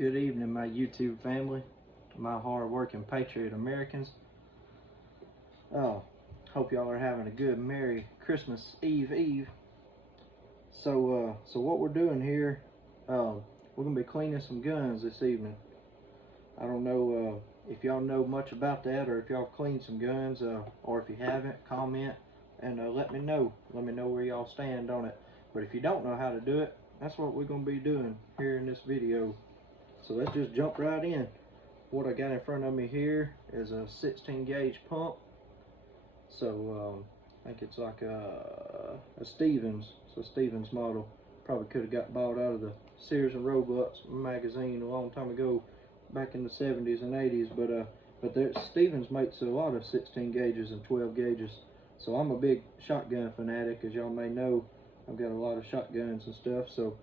Good evening, my YouTube family, my hard-working patriot Americans. Hope y'all are having a good Merry Christmas Eve. So what we're doing here, we're gonna be cleaning some guns this evening. I don't know if y'all know much about that, or if y'all cleaned some guns, or if you haven't, comment and let me know. Let me know where y'all stand on it. But if you don't know how to do it, that's what we're gonna be doing here in this video. So let's just jump right in. What I got in front of me here is a 16 gauge pump. So I think it's like a Stevens. It's a Stevens model. Probably could have got bought out of the Sears and Roebuck magazine a long time ago, back in the 70s and 80s. But Stevens makes a lot of 16 gauges and 12 gauges. So I'm a big shotgun fanatic, as y'all may know. I've got a lot of shotguns and stuff. So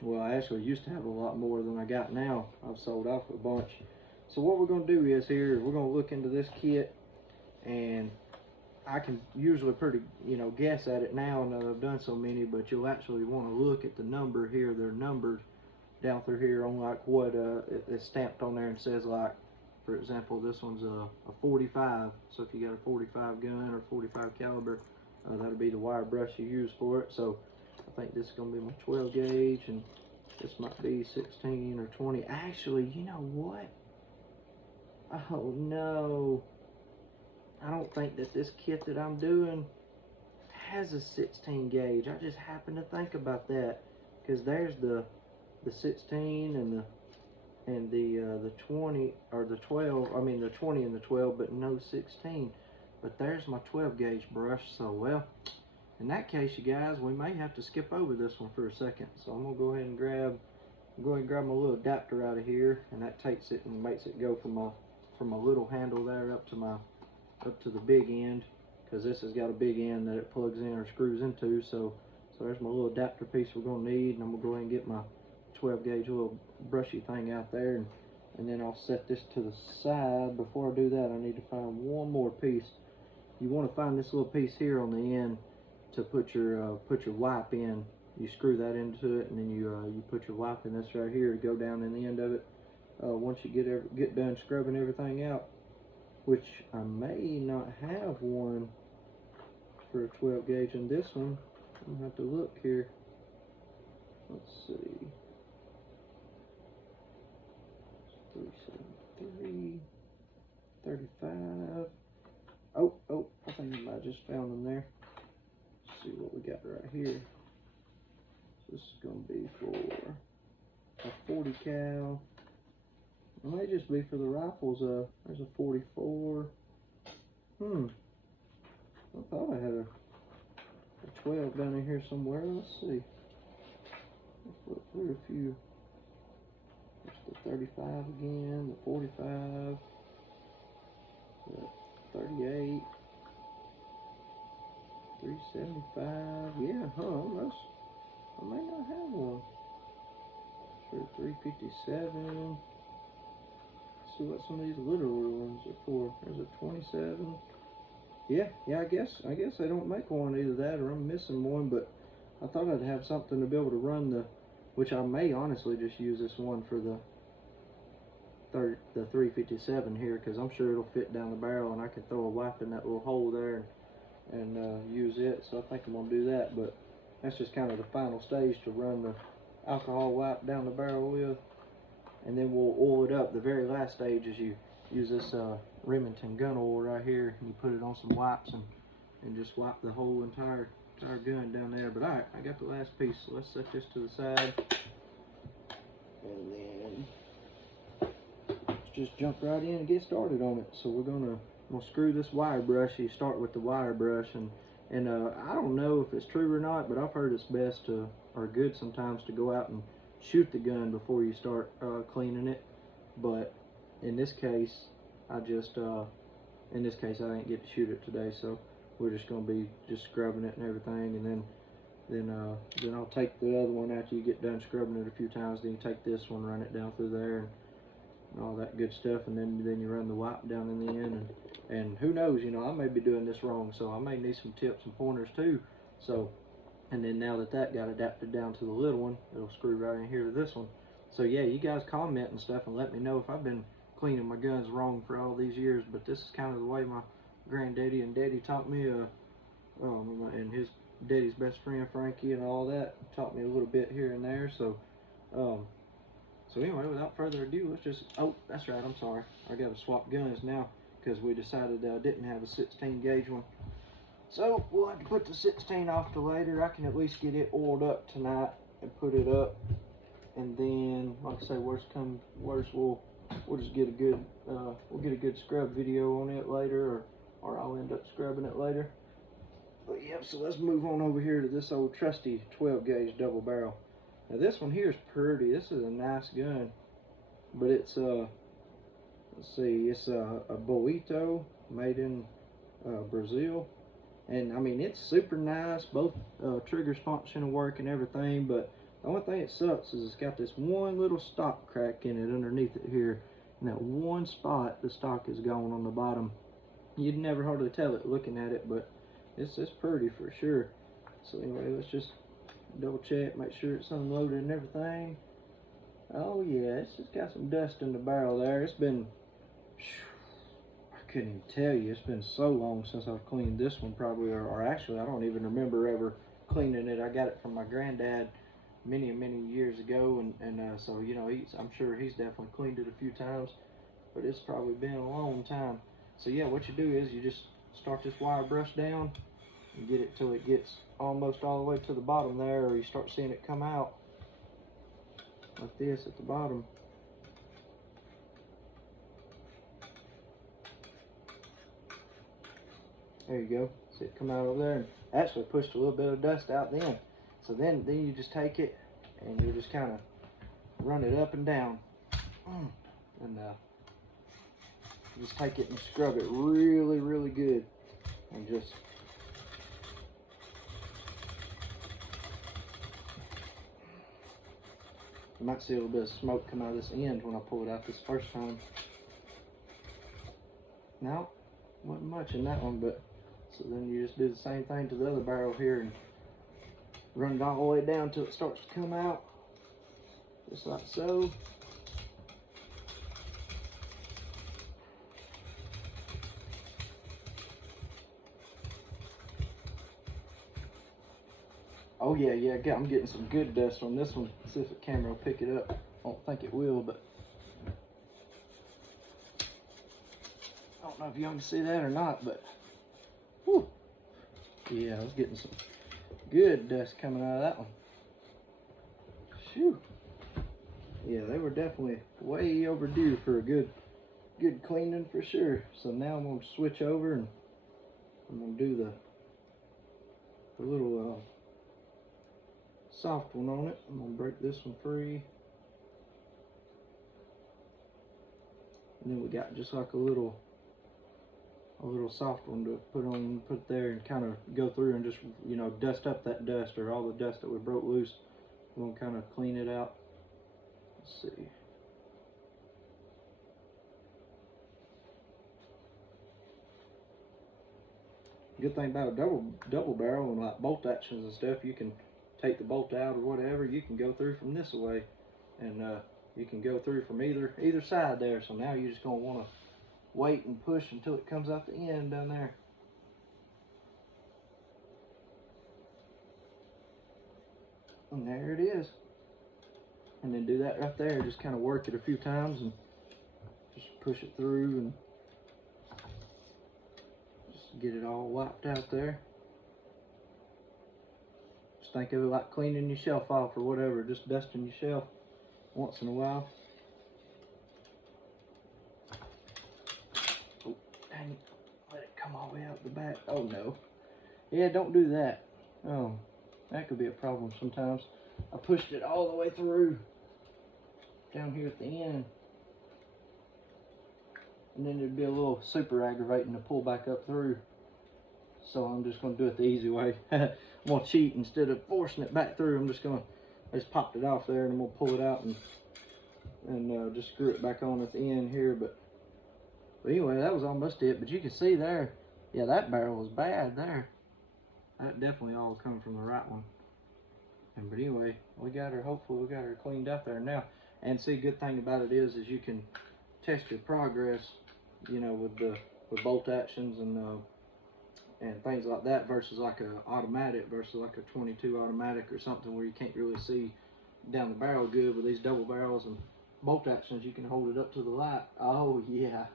well, I actually used to have a lot more than I got now. I've sold off a bunch. So what we're going to do is we're going to look into this kit, and I can usually pretty, guess at it now that I've done so many, but you'll actually want to look at the number here. They're numbered down through here on like what it's stamped on there and says, like, for example, this one's a 45. So if you got a 45 gun or 45 caliber, that'll be the wire brush you use for it. So I think this is going to be my 12 gauge, and this might be 16 or 20. Actually, you know what? Oh no. I don't think that this kit that I'm doing has a 16 gauge. I just happened to think about that, because there's the 16 and the 20, or the 12, I mean the 20 and the 12, but no 16. But there's my 12 gauge brush. So, well, in that case, you guys, we may have to skip over this one for a second. So I'm gonna go ahead and grab my little adapter out of here, and that takes it and makes it go from a little handle there up to the big end, because this has got a big end that it plugs in or screws into. So there's my little adapter piece we're gonna need, and I'm gonna go ahead and get my 12 gauge little brushy thing out there, and then I'll set this to the side. Before I do that, I need to find one more piece. You want to find this little piece here on the end to put your wipe in. You screw that into it, and then you put your wipe in this right here to go down in the end of it. Once you get done scrubbing everything out, which I may not have one for a 12 gauge in this one. I'm gonna have to look here. Let's see. 373, 35. Oh, I think I might just found them there. Let's see what we got right here. This is gonna be for a 40 cal. It may just be for the rifles. There's a 44. I thought I had a 12 down in here somewhere. Let's see. Let's flip through a few. There's the 35 again, the 45, the 38, 375. Yeah, I may not have one. For 357. See what some of these littler ones are for. There's a 27. Yeah, I guess they don't make one, either that or I'm missing one, but I thought I'd have something to be able to run which I may honestly just use this one for the 357 here, because I'm sure it'll fit down the barrel, and I can throw a wipe in that little hole there and use it. So I think I'm gonna do that, but that's just kind of the final stage to run the alcohol wipe down the barrel with. And then we'll oil it up. The very last stage is you use this Remington gun oil right here, and you put it on some wipes and just wipe the whole entire gun down there. But alright, I got the last piece, so let's set this to the side, and then let's just jump right in and get started on it. So we'll screw this wire brush. You start with the wire brush, and I don't know if it's true or not, but I've heard it's best or good sometimes to go out and shoot the gun before you start cleaning it. But in this case, I didn't get to shoot it today, so we're just gonna be just scrubbing it and everything, and then I'll take the other one after you get done scrubbing it a few times. Then you take this one, run it down through there, and all that good stuff, and then you run the wipe down in the end, and who knows, I may be doing this wrong, so I may need some tips and pointers too. So, and then now that got adapted down to the little one, it'll screw right in here to this one. So yeah, you guys comment and stuff and let me know if I've been cleaning my guns wrong for all these years. But this is kind of the way my granddaddy and daddy taught me. And his daddy's best friend Frankie and all that taught me a little bit here and there. Um, so anyway, without further ado, let's just. Oh, that's right. I'm sorry. I got to swap guns now because we decided I didn't have a 16 gauge one. So we'll have to put the 16 off to later. I can at least get it oiled up tonight and put it up, and then, like I say, worst comes worst, we'll just get a good scrub video on it later, or I'll end up scrubbing it later. But yep, so let's move on over here to this old trusty 12 gauge double barrel. Now this one here is pretty. This is a nice gun, but it's let's see, it's a Boito made in Brazil. And I mean, it's super nice. Both triggers function and work and everything, but the only thing that sucks is it's got this one little stock crack in it underneath it here. And that one spot, the stock is gone on the bottom. You'd never hardly tell it looking at it, but it's pretty for sure. So anyway, let's just double check, make sure it's unloaded and everything. Oh yeah, it's just got some dust in the barrel there. It's been, I couldn't even tell you, it's been so long since I've cleaned this one probably, or actually I don't even remember ever cleaning it. I got it from my granddad many years ago, and so you know, I'm sure he's definitely cleaned it a few times, but it's probably been a long time. So yeah, what you do is you just start this wire brush down and get it till it gets almost all the way to the bottom there, or you start seeing it come out like this at the bottom. There you go. See it come out over there, and actually pushed a little bit of dust out then. So then you just take it and you just kind of run it up and down, and just take it and scrub it really good, and just you might see a little bit of smoke come out of this end when I pull it out this first time. No, wasn't much in that one, but so then you just do the same thing to the other barrel here and run it all the way down till it starts to come out, just like so. Oh yeah, I'm getting some good dust on this one. See if the camera will pick it up. I don't think it will, but I don't know if y'all can see that or not, but whew. Yeah, I was getting some good dust coming out of that one. Phew. Yeah, they were definitely way overdue for a good cleaning for sure. So now I'm going to switch over and I'm going to do the little soft one on it. I'm going to break this one free. And then we got just like a little soft one to put there and kind of go through and just, you know, dust up that dust or all the dust that we broke loose. We're going to kind of clean it out. Let's see. Good thing about a double barrel and like bolt actions and stuff, you can take the bolt out or whatever, you can go through from this way, and you can go through from either side there. So now you're just going to want to wait and push until it comes out the end down there. And there it is. And then do that right there, just kind of work it a few times and just push it through and just get it all wiped out there. Just think of it like cleaning your shelf off or whatever, just dusting your shelf once in a while. Oh, dang it. Let it come all the way out the back. Oh no. Yeah, don't do that. Oh, that could be a problem sometimes. I pushed it all the way through down here at the end, and then it'd be a little super aggravating to pull back up through. So I'm just going to do it the easy way. I'm going to cheat. Instead of forcing it back through, I just popped it off there, and I'm going to pull it out and just screw it back on at the end here. But anyway, that was almost it. But you can see there, yeah, that barrel was bad there. That definitely all come from the right one. But anyway, hopefully we got her cleaned out there. Now And see, good thing about it is you can test your progress, you know, with bolt actions and things like that versus like a automatic versus like a 22 automatic or something where you can't really see down the barrel good. With these double barrels and bolt actions, you can hold it up to the light. Oh yeah.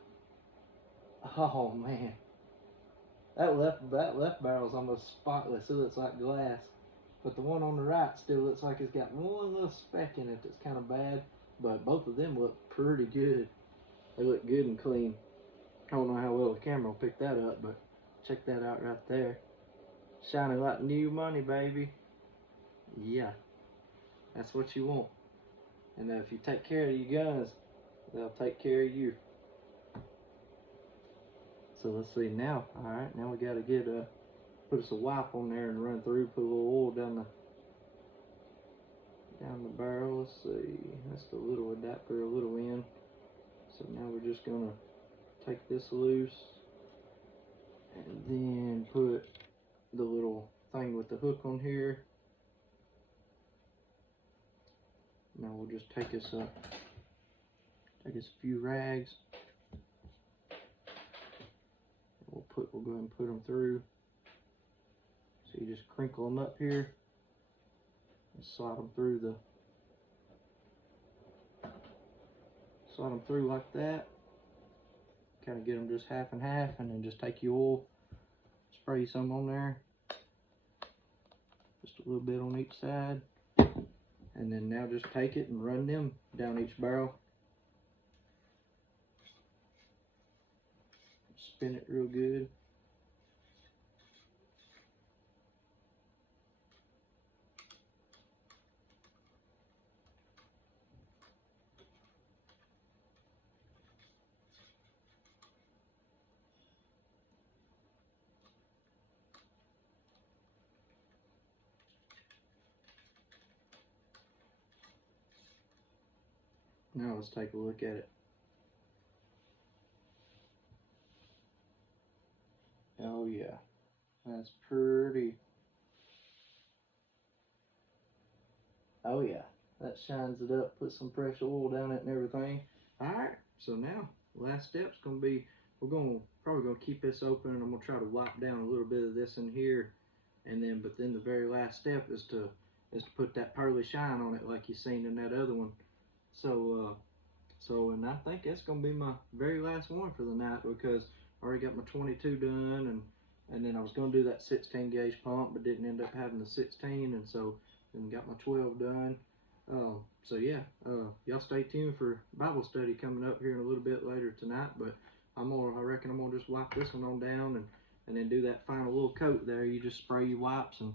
Oh man. That left barrel is almost spotless. It looks like glass. But the one on the right still looks like it's got one little speck in it that's kind of bad. But both of them look pretty good. They look good and clean. I don't know how well the camera will pick that up, but check that out right there. Shining like new money, baby. Yeah, that's what you want. And if you take care of your guns, they'll take care of you. So let's see now. All right, now we gotta get put us a wipe on there and run through, put a little oil down the barrel. Let's see, that's the little adapter, a little end. So now we're just gonna take this loose and then put the little thing with the hook on here. Now we'll just take us a few rags. We'll go ahead and put them through. So you just crinkle them up here and slide them through like that. Kind of get them just half and half, and then just take your oil, spray some on there, just a little bit on each side, and then now just take it and run them down each barrel. Spin it real good. Now let's take a look at it. Oh yeah, that's pretty. Oh yeah, that shines it up, put some fresh oil down it and everything. Alright, so now, last step's gonna be, probably gonna keep this open, and I'm gonna try to wipe down a little bit of this in here, but then the very last step is to put that pearly shine on it like you seen in that other one. And I think that's gonna be my very last one for the night, because I already got my 22 done, and then I was gonna do that 16 gauge pump, but didn't end up having the 16, and so then got my 12 done. So yeah, y'all stay tuned for Bible study coming up here in a little bit later tonight. But I reckon I'm gonna just wipe this one on down and then do that final little coat there. You just spray your wipes and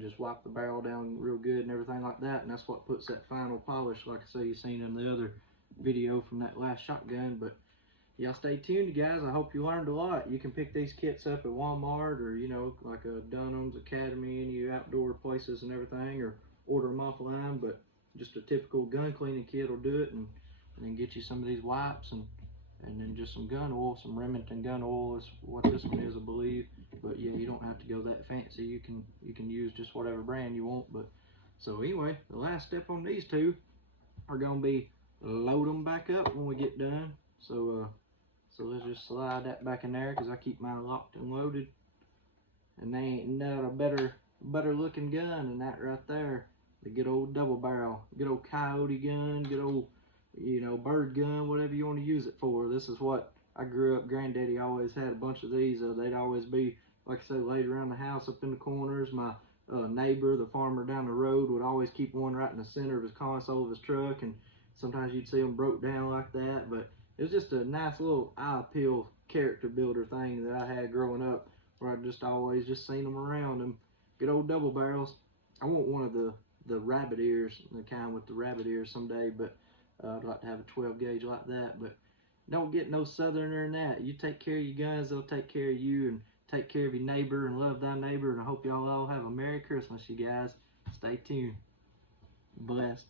just wipe the barrel down real good and everything like that, and that's what puts that final polish, like I say you seen in the other video from that last shotgun. But y'all stay tuned, guys. I hope you learned a lot. You can pick these kits up at Walmart, or like a Dunham's, Academy, any outdoor places and everything, or order them offline. But just a typical gun cleaning kit will do it, and then get you some of these wipes and then just some gun oil. Some Remington gun oil is what this one is, I believe. But yeah, you don't have to go that fancy. You can use just whatever brand you want. But so anyway, the last step on these two are gonna be load them back up when we get done. So let's just slide that back in there, because I keep mine locked and loaded. And they ain't not a better looking gun than that right there. The good old double barrel, good old coyote gun, good old, bird gun, whatever you want to use it for. This is what I grew up. Granddaddy always had a bunch of these. They'd always be, like I say, laid around the house up in the corners. My neighbor, the farmer down the road, would always keep one right in the center of his console of his truck, and sometimes you'd see them broke down like that. But it was just a nice little eye appeal character builder thing that I had growing up, where I just always just seen them around, them good old double barrels. I want one of the rabbit ears, the kind with the rabbit ears someday, but I'd like to have a 12 gauge like that. But don't get no southerner than that. You take care of your guns, they'll take care of you, and take care of your neighbor and love thy neighbor. And I hope y'all all have a Merry Christmas, you guys. Stay tuned. Blessed.